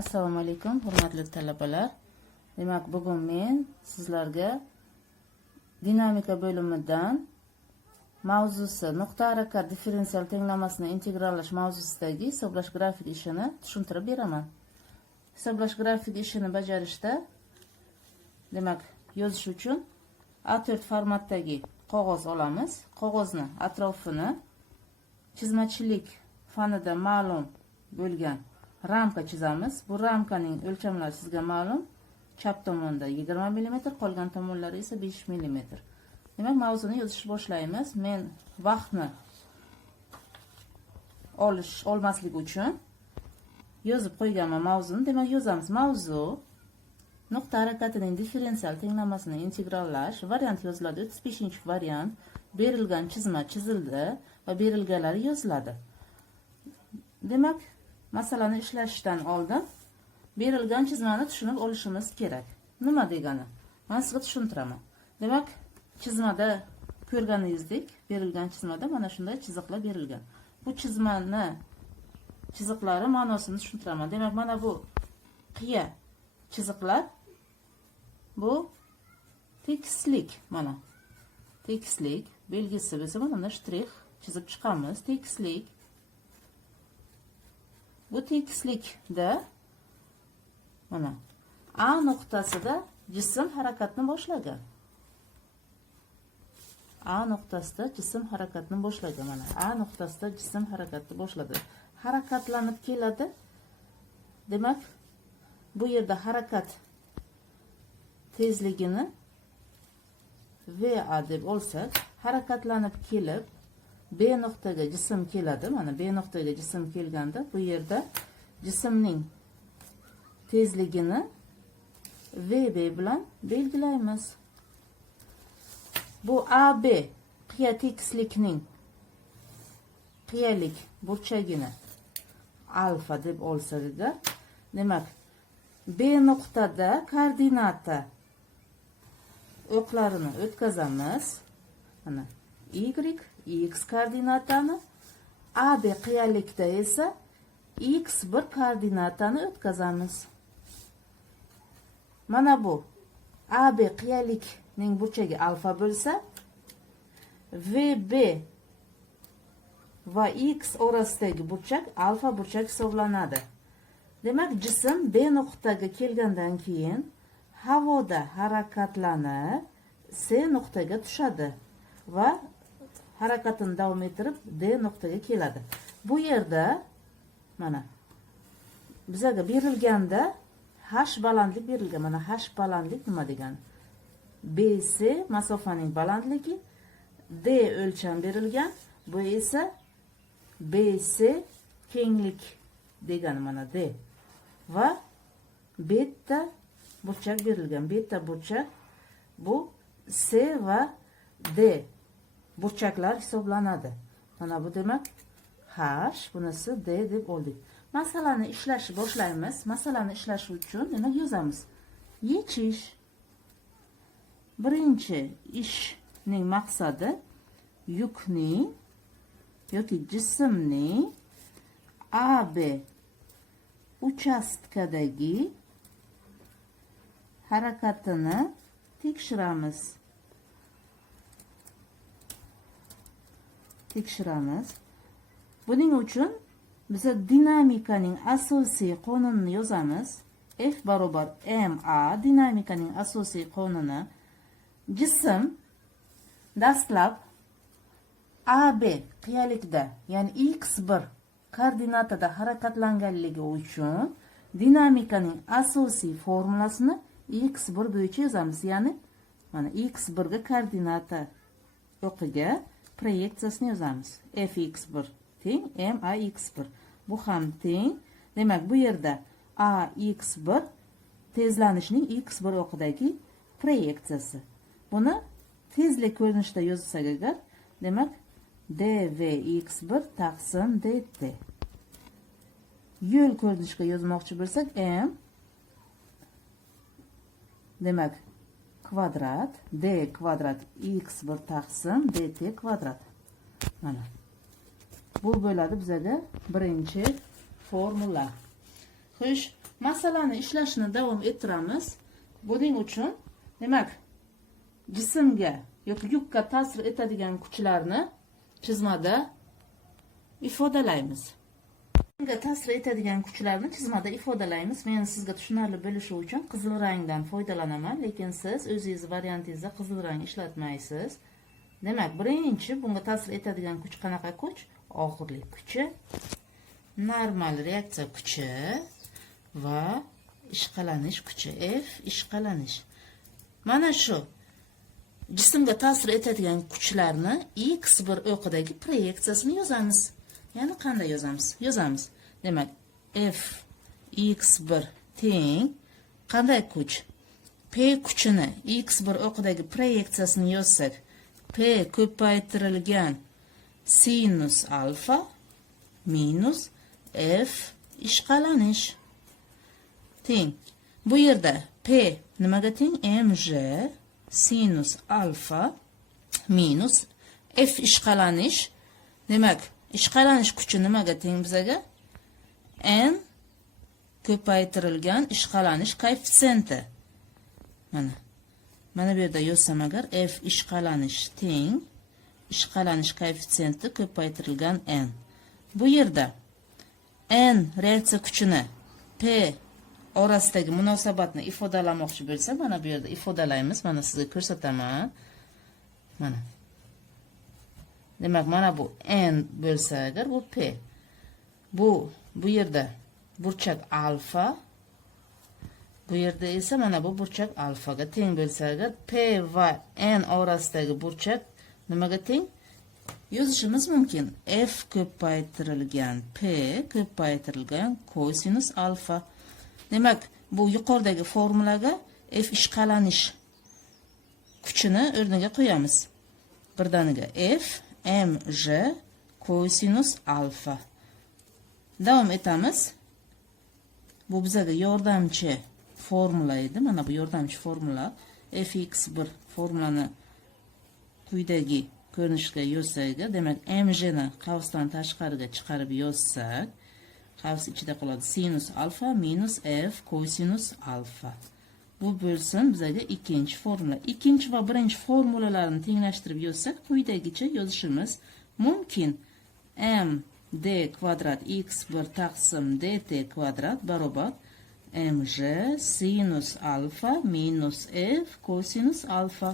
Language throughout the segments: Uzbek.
Assalomu alaykum, hurmatli talabalar. Demak, bugun men sizlarga dinamika bo'limidan mavzusi nuqta harakat differensial tenglamasini integrallash mavzusidagi hisoblash grafik ishini tushuntirib beraman. Hisoblash grafik ishini bajarishda demak, yozish uchun A4 formatdagi qog'oz olamiz. Qog'ozni atrofini chizmachilik fanida ma'lum bo'lgan ramka chizamiz. Bu ramkaning o'lchamlari sizga ma'lum. Chap tomonda 20 mm, qolgan tomonlari esa 5 mm. Demak, mavzuni yozishni boshlaymiz. Men vaqtni olmaslik uchun yozib qo'yganman mavzuni. Demak, yozamiz. Mavzu nuqta harakatining differensial tenglamasini integrallash. Variant yoziladi. 35-variant. Berilgan chizma chizildi va berilganlari yoziladi. Demak, masalani ishlashdan oldin berilgan chizmani tushunib olishimiz kerak. Nima degani? Men sizga tushuntiraman. Demak, chizmada ko'rganingizdek, berilgan chizmada mana shunday chiziqlar berilgan. Bu chizmani chiziqlari ma'nosini tushuntiraman. Demak, mana bu qiya chiziqlar bu tekislik, mana tekislik belgisi bo'lsa, mana shtrix chizib chiqamiz. Tekislik. Bu tekislikda mana A nuqtasida jism harakatni boshlagan. A nuqtasida jism harakatni boshlagan. Mana A nuqtasida jism harakatni boshladi. Harakatlanib keladi. Demak, bu yerda harakat tezligini VA deb olsak, harakatlanib kelib B nuqtaga jism keladi. Mana B nuqtaga jism kelganda bu yerda jismning tezligini VB bilan belgilaymiz. Bu AB qiya tekislikning qiyalik burchagini alfa deb olsak, demak, B nuqtada koordinata o'qlarini o'tkazamiz. Mana Y, X koordinatani, AB qiyalikda esa X1 koordinatani o'tkazamiz. Mana bu AB qiyalikning burchagi alfa bo'lsa, VB va X orasidagi burchak alfa burchak hisoblanadi. Demak, jism B nuqtaga kelgandan keyin havoda harakatlanib C nuqtaga tushadi va harakatini davom ettirib D nuqtaga keladi. Bu yerda mana bizga berilganda H balandlik berilgan. Mana H balandlik nima degani? BC masofaning balandligi, D o'lcham berilgan. Bu esa BC kenglik degani, mana D. Va beta burchak berilgan. Beta burchak bu C va D burchaklar hisoblanadi. Mana bu demak H, bunisi D deb oldik. Masalani ishlashni boshlaymiz. Masalani ishlash uchun nima yozamiz? Yechish. Birinchi ishning maqsadi yukning yoki jismning AB uchastkadagi harakatini tekshiramiz. Buning uchun biz dinamikaning asosiy qonunini yozamiz. F barobar ma. Dinamikaning asosiy qonuni. Jism dastlab AB qiyalikda, ya'ni X1 koordinatada harakatlanganligi uchun dinamikaning asosiy formulasini X1 bo'yicha yozamiz. Ya'ni mana X1 ga koordinata o'qiga proyeksiyasini yozamiz. Fx1 teng max1. Bu ham teng. Demak, bu yerda ax1 tezlanishning x1 o'qidagi proyeksiyasi. Buni tezlik ko'rinishida yozsak agar, demak, dvx1 taqsim dt. Yo'l ko'rinishida yozmoqchi bo'lsak, m demak kvadrat, d kvadrat x1 taqsim dt kvadrat. Mana bu bo'ladi bizga birinchi formula. Xo'sh, masalani ishlashni davom ettiramiz. Buning uchun demak jismga yoki yukka ta'sir etadigan kuchlarni chizmada ifodalaymiz. Jismga ta'sir etadigan kuchlarni chizmada ifodalaymiz. Men sizga tushunarli bo'lishi uchun qizil rangdan foydalanaman, lekin siz o'zingiz variantingizda qizil rang ishlatmaysiz. Demak, birinchi bunga ta'sir etadigan kuch qanaqa kuch? Og'irlik kuchi, normal reaksiya kuchi va ishqalanish kuchi. F ishqalanish. Mana shu jismga ta'sir etadigan kuchlarni x1 o'qidagi proyeksiyasini yozamiz. Ya'ni qanday yozamiz? Yozamiz. Demak, F x1 teng qanday kuch? P kuchini x1 o'qidagi proyeksiyasini yozsak, P ko'paytirilgan sinus alfa minus F ishqalanish teng. Bu yerda P nimaga teng? mj sinus alfa minus F ishqalanish. Demak, ishqalanish kuchi nimaga teng bizaga? N ko'paytirilgan ishqalanish koeffitsiyenti. Mana bu yerda yozsam agar F ishqalanish teng ishqalanish koeffitsiyenti ko'paytirilgan N. Bu yerda N reaksiya kuchini P orasidagi munosabatni ifodalamoqchi bo'lsa, mana bu yerda ifodalaymiz. Mana sizga ko'rsataman. Mana. Demak, mana bu N bo'lsa agar bu P. Bu yerda burchak alfa. Bu yerda esa mana bu burchak alfaga teng bo'lsa agar P va N orasidagi burchak nimaga teng? Yozishimiz mumkin. F ko'paytirilgan P ko'paytirilgan kosinus alfa. Demak, bu yuqoridagi formulaga F ishqalanish kuchini o'rniga qo'yamiz. Birdaniga F mj kosinus alfa. Davom etamiz. Bu bizga yordamchi formula edi. Mana bu yordamchi formula. Fx1 formulani quyidagi ko'rinishga yozsak, demak mj ni qavsdan tashqariga chiqarib yozsak, qavs ichida qoladi sinus alfa minus f kosinus alfa. Bu bo'lsin bizga ikkinchi formula. Ikkinchi va birinchi formulalarni tenglashtirib yozsak, quyidagicha yozishimiz mumkin. M d kvadrat x1 taqsim dt kvadrat barobar mj sinus alfa minus f kosinus alfa.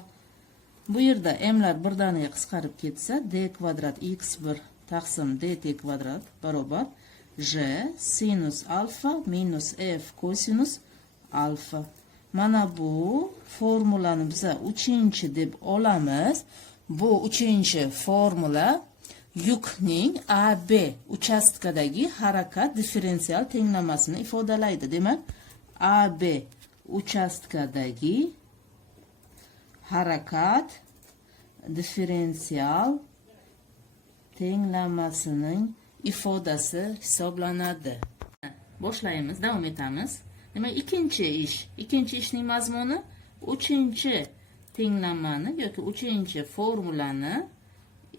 Bu yerda m'lar birdaniga qisqarib ketsa, d kvadrat x1 taqsim dt kvadrat barobar j sinus alfa minus f kosinus alfa. Mana bu formulani biza 3-chi deb olamiz. Bu 3-chi formula yukning AB uchastkadagi harakat differensial tenglamasini ifodalaydi. Demak, AB uchastkadagi harakat differensial tenglamasining ifodasi hisoblanadi. Boshlaymiz, davom etamiz. Demak, ikkinchi ishning mazmuni 3-chi tenglamani yoki 3-chi formulani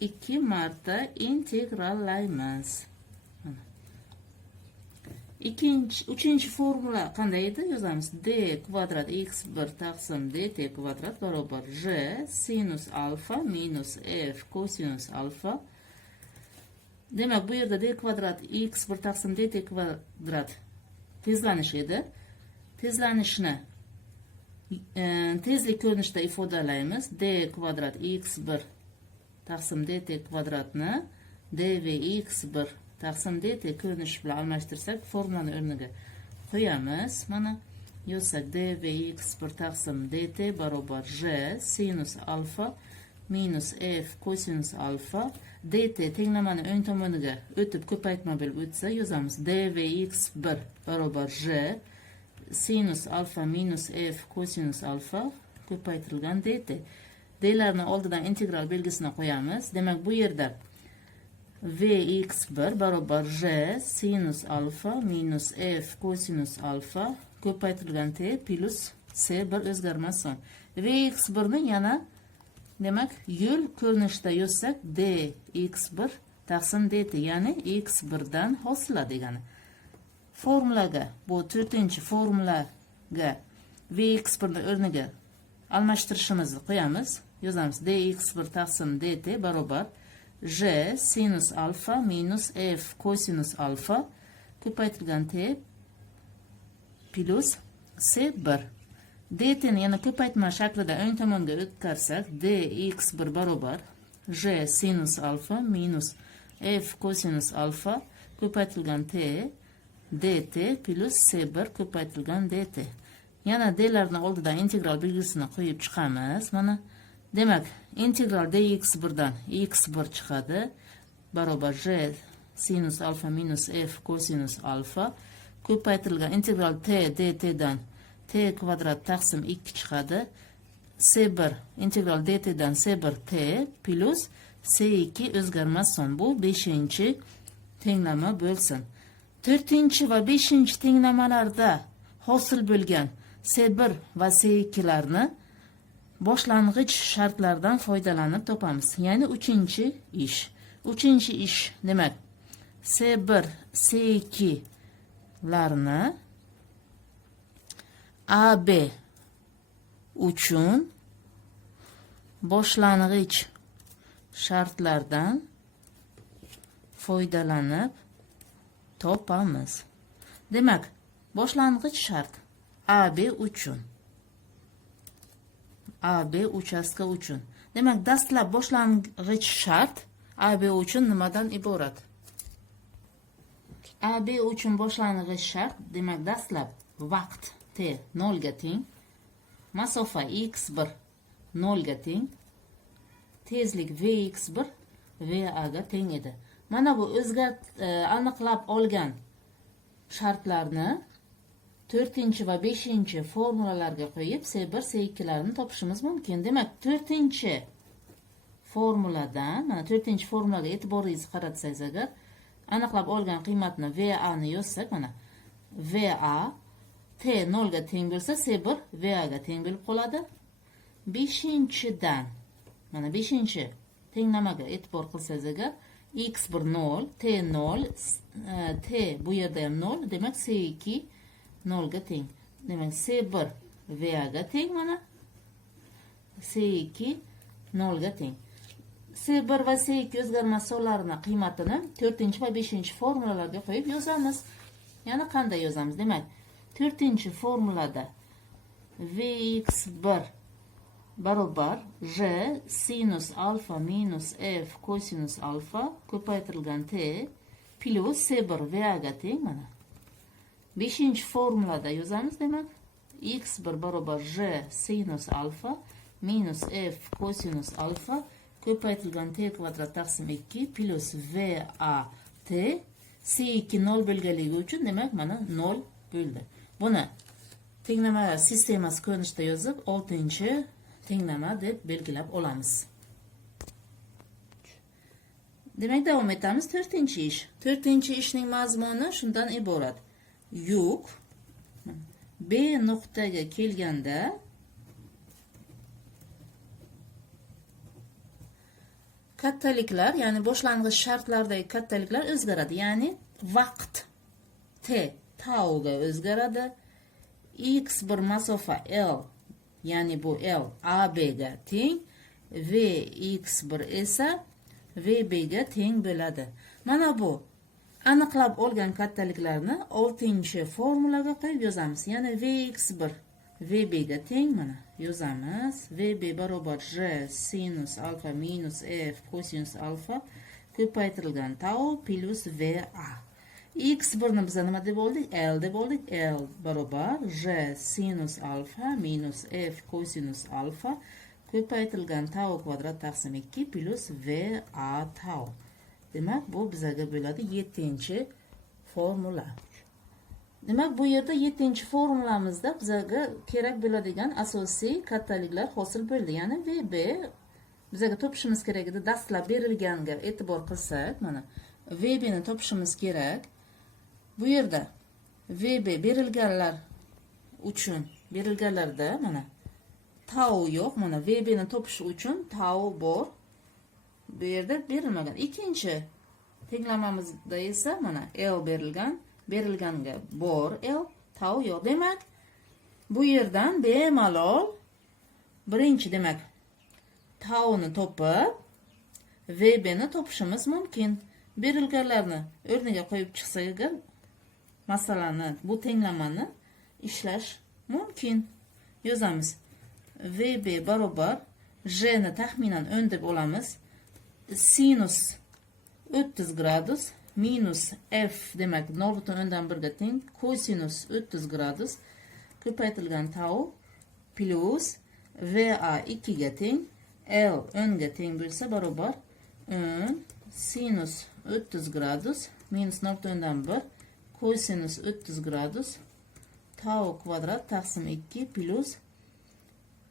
2 marta integrallaymiz. 3-chi formula qanday edi? Yozamiz. D kvadrat x1 taqsim dt kvadrat barobar j sinus alfa minus f kosinus alfa. Demak, bu yerda d kvadrat x1 taqsim dt kvadrat tezlanish edi. Tezlanishni tezlik ko'rinishida ifodalaymiz. D kvadrat x1 taqsim dt kvadratni dvx1 taqsim dt ko'rinishi bilan almashtirsak, formulani o'rniga qo'yamiz. Mana yozsak, dvx1 taqsim dt barobar j sinus alfa minus f kosinus alfa. dt tenglamani o'ng tomoniga o'tib ko'paytma bo'lib o'tsa, yozamiz dvx1 barobar j sinus alfa minus f kosinus alfa ko'paytirilgan dt. D'larni oldidan integral belgisini qo'yamiz. Demak, bu yerda vx1 barobar j sinus alfa minus f kosinus alfa ko'paytirilgan t plus c bir o'zgarmas son. Vx1 ni yana demak yo'l ko'rinishida yozsak, dx1 taqsim dt, ya'ni x1 dan hosila degani. formulaga, bu 4-formulaga vx1 ni o'rniga almashtirishimizni qo'yamiz. Yozamiz dx1 taqsim dt barobar j sinus alfa minus f kosinus alfa ko'paytirilgan t plus c1. dt ni yana ko'paytma shaklida o'ng tomonga o'tkazsak, dx1 barobar j sinus alfa minus f kosinus alfa ko'paytirilgan t dt plus c1 ko'paytirilgan dt. Yana d'larning oldidan integral belgisini qo'yib chiqamiz. Mana demak, integral dx1 dan x1 chiqadi barobar j sinus alfa minus f kosinus alfa ko'paytirilgan integral t dt dan t kvadrat taqsim 2 chiqadi. c1 integral dt dan c1 t plus c2 o'zgarmas son. Bu 5-tenglama bo'lsin. 4 va 5-tenglamalarda hosil bo'lgan C1 va C2larni boshlang'ich shartlardan foydalanib topamiz. Ya'ni 3-ish. 3-ish demak, C1, C2 larni AB uchun boshlang'ich shartlardan foydalanib topamiz. Demak, boshlang'ich shart AB uchun. AB uchastka uchun. Demak, dastlab boshlang'ich shart AB uchun nimadan iborat? AB uchun boshlang'ich shart, demak, dastlab vaqt t 0 ga teng, masofa x1 0 ga teng, tezlik vx1 va ga teng edi. Mana bu aniqlab olgan shartlarni 4 va 5 formulalarga qo'yib C1, C2larni topishimiz mumkin. Demak, 4-formuladan, mana 4-formulaga e'tiboringizni qaratsangiz agar, aniqlab olgan qiymatni VA ni yozsak, mana VA T 0 ga teng bo'lsa, C1 VA ga teng bo'lib qoladi. 5-dan, mana 5-tenglamaga e'tibor qilsangiz agar, x1 0, t 0, t bu yerda ham 0, demak c2 0 ga teng. Demak, c1 va ga teng, mana c2 0 ga teng. c1 va c2 o'zgarmas sonlarining qiymatini 4 va 5 formulalarga qo'yib yozamiz. Yana qanday yozamiz? Demak, 4-formulada vx1 barobar j sinus alfa minus f kosinus alfa ko'paytirilgan t plus c1 va ga teng. Mana 5-formulada yozamiz. Demak, x1 barobar j sinus alfa minus f kosinus alfa ko'paytirilgan t kvadrat taqsim 2 plus va t c2 0 bo'lganligi uchun, demak, mana 0 bo'ldi. Buni tenglamalar sistemasi ko'rinishida yozib, 6-tenglama deb belgilab olamiz. Demak, davom etamiz. 4-ish. 4-ishning mazmuni shundan iborat. Yuk B nuqtaga kelganda kattaliklar, ya'ni boshlang'ich shartlardagi kattaliklar o'zgaradi. Ya'ni vaqt t tau ga o'zgaradi. x1 masofa l, ya'ni bu l AB ga teng, vx1 esa vb ga teng bo'ladi. Mana bu aniqlab olgan kattaliklarni 6-formulaga qo'yib yozamiz. Ya'ni vx1 vb ga teng, mana yozamiz. vb barobar j sinus alfa minus f kosinus alfa ko'paytirilgan tau plus va. x1 ni biz nima deb oldik? L deb oldik. L barobar j sinus alfa minus f kosinus alfa ko'paytirilgan tau kvadrat taqsim 2 plus va tau. Demak, bu bizga bo'ladi 7-formula. Demak, bu yerda 7-formulamizda bizga kerak bo'ladigan asosiy kattaliklar hosil bo'ldi. Ya'ni VB bizga topishimiz kerak edi. Dastlab berilganga e'tibor qilsak, mana VB ni topishimiz kerak. Bu yerda VB berilganlar uchun, berilganlarda mana tau yo'q. Mana VB ni topish uchun tau bor. Bu yerda berilmagan. Ikkinchi tenglamamizda esa mana L berilgan, berilganga bor L, tau yo'q. Demak, bu yerdan bemalol birinchi demak tauni topib VB'ni topishimiz mumkin. Berilganlarni o'rniga qo'yib chiqsak agar masalani, bu tenglamani ishlash mumkin. Yozamiz. VB barobar J ni taxminan 10 deb olamiz. Sinus 30 gradus minus F demak 0,1 ga teng. Kosinus 30 gradus ko'paytirilgan tau plus VA 2 ga teng. L 10 ga teng bo'lsa barobar 10 sinus 30 gradus minus 0,1 kosinus 30 gradus tau kvadrat taqsim 2 plus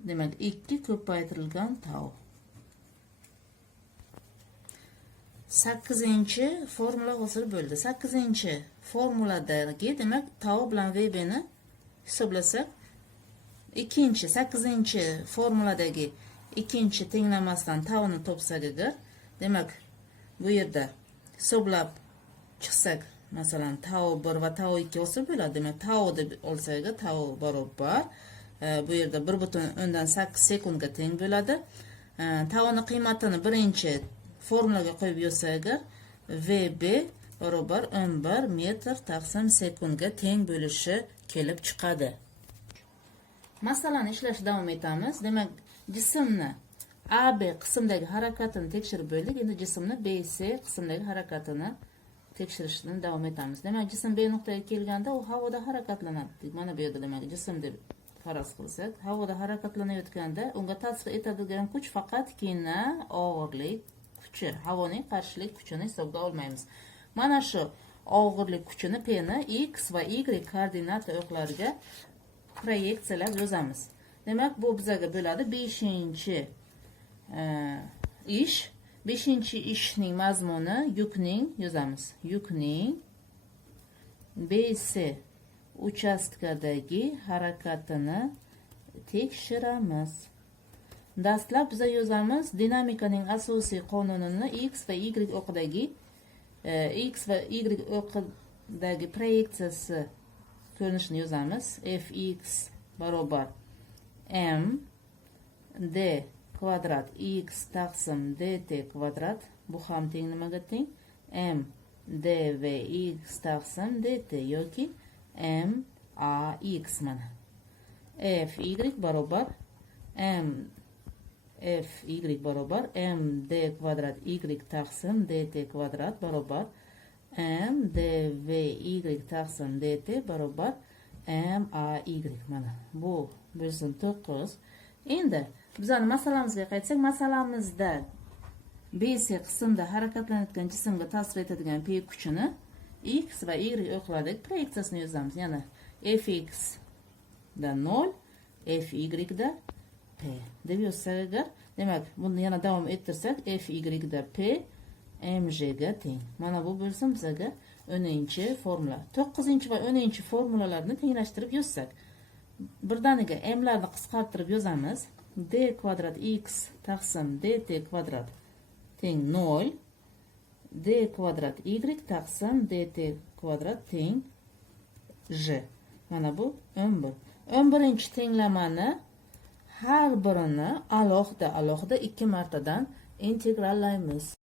demak 2 ko'paytirilgan tau. 8-chi formula hosil bo'ldi. 8-chi formuladagi demak tau bilan VB ni hisoblasak, 8-chi formuladagi ikkinchi tenglamasdan tauni topsak agar, demak bu yerda hisoblab chiqsak, masalan tau 1 va tau 2 hosil bo'ladi. Demak tau deb olsak, tau barobar bu yerda 1,8 sekundga teng bo'ladi. Tauni qiymatini birinchi formulaga qo'yib yozsak agar, VB barobar 11 metr taqsim sekundga teng bo'lishi kelib chiqadi. Masalani ishlashda davom etamiz. Demak, jismni AB qismdagi harakatini tekshirib bo'ldik. Endi jismni BC qismdagi harakatini tekshirishdan davom etamiz. Demak, jism B nuqtaga kelganda u havoda harakatlanadi. Mana bu yerda demak jism deb faraz qilsak, havoda harakatlanayotganda unga ta'sir etadigan kuch faqatgina og'irlik kuchi, havoning qarshilik kuchini hisobga olmaymiz. Mana shu og'irlik kuchini P ni X va Y koordinata o'qlariga proyeksiyalab yozamiz. Demak, bu bizga bo'ladi 5-chi ish. 5-chi ishning mazmuni yukning yozamiz. Yukning BC uchastkadagi harakatini tekshiramiz. Dastlab biz yozamiz dinamikaning asosiy qonunini X va Y o'qidagi proyeksiyasi ko'rinishini yozamiz. Fx barobar m d kvadrat x taqsim dt kvadrat, bu ham teng nimaga teng? M dv x taqsim dt yoki m a x mana. Fy barobar m d kvadrat y taqsim dt kvadrat barobar m dv y taqsim dt barobar m a y mana. Bu bo'lsin 9. Endi bizning masalamizga qaytsak, masalamizda BC qismda harakatlanayotgan jismga ta'sir etadigan P kuchini X va Y o'qlardagi proyeksiyasini yozamiz. Ya'ni Fx da 0, Fy da P deb yozsak agar, demak buni yana davom ettirsak, Fy da P mg ga teng. Mana bu bo'lsin bizga 10-chi formula. 9-chi va 10-chi formulalarni tenglashtirib yozsak, birdaniga m larni qisqartirib yozamiz. D kvadrat x taqsim dt kvadrat teng 0, d kvadrat y taqsim dt kvadrat teng j. Mana bu 11. 11-chi tenglamani har birini alohida 2 martadan integrallaymiz.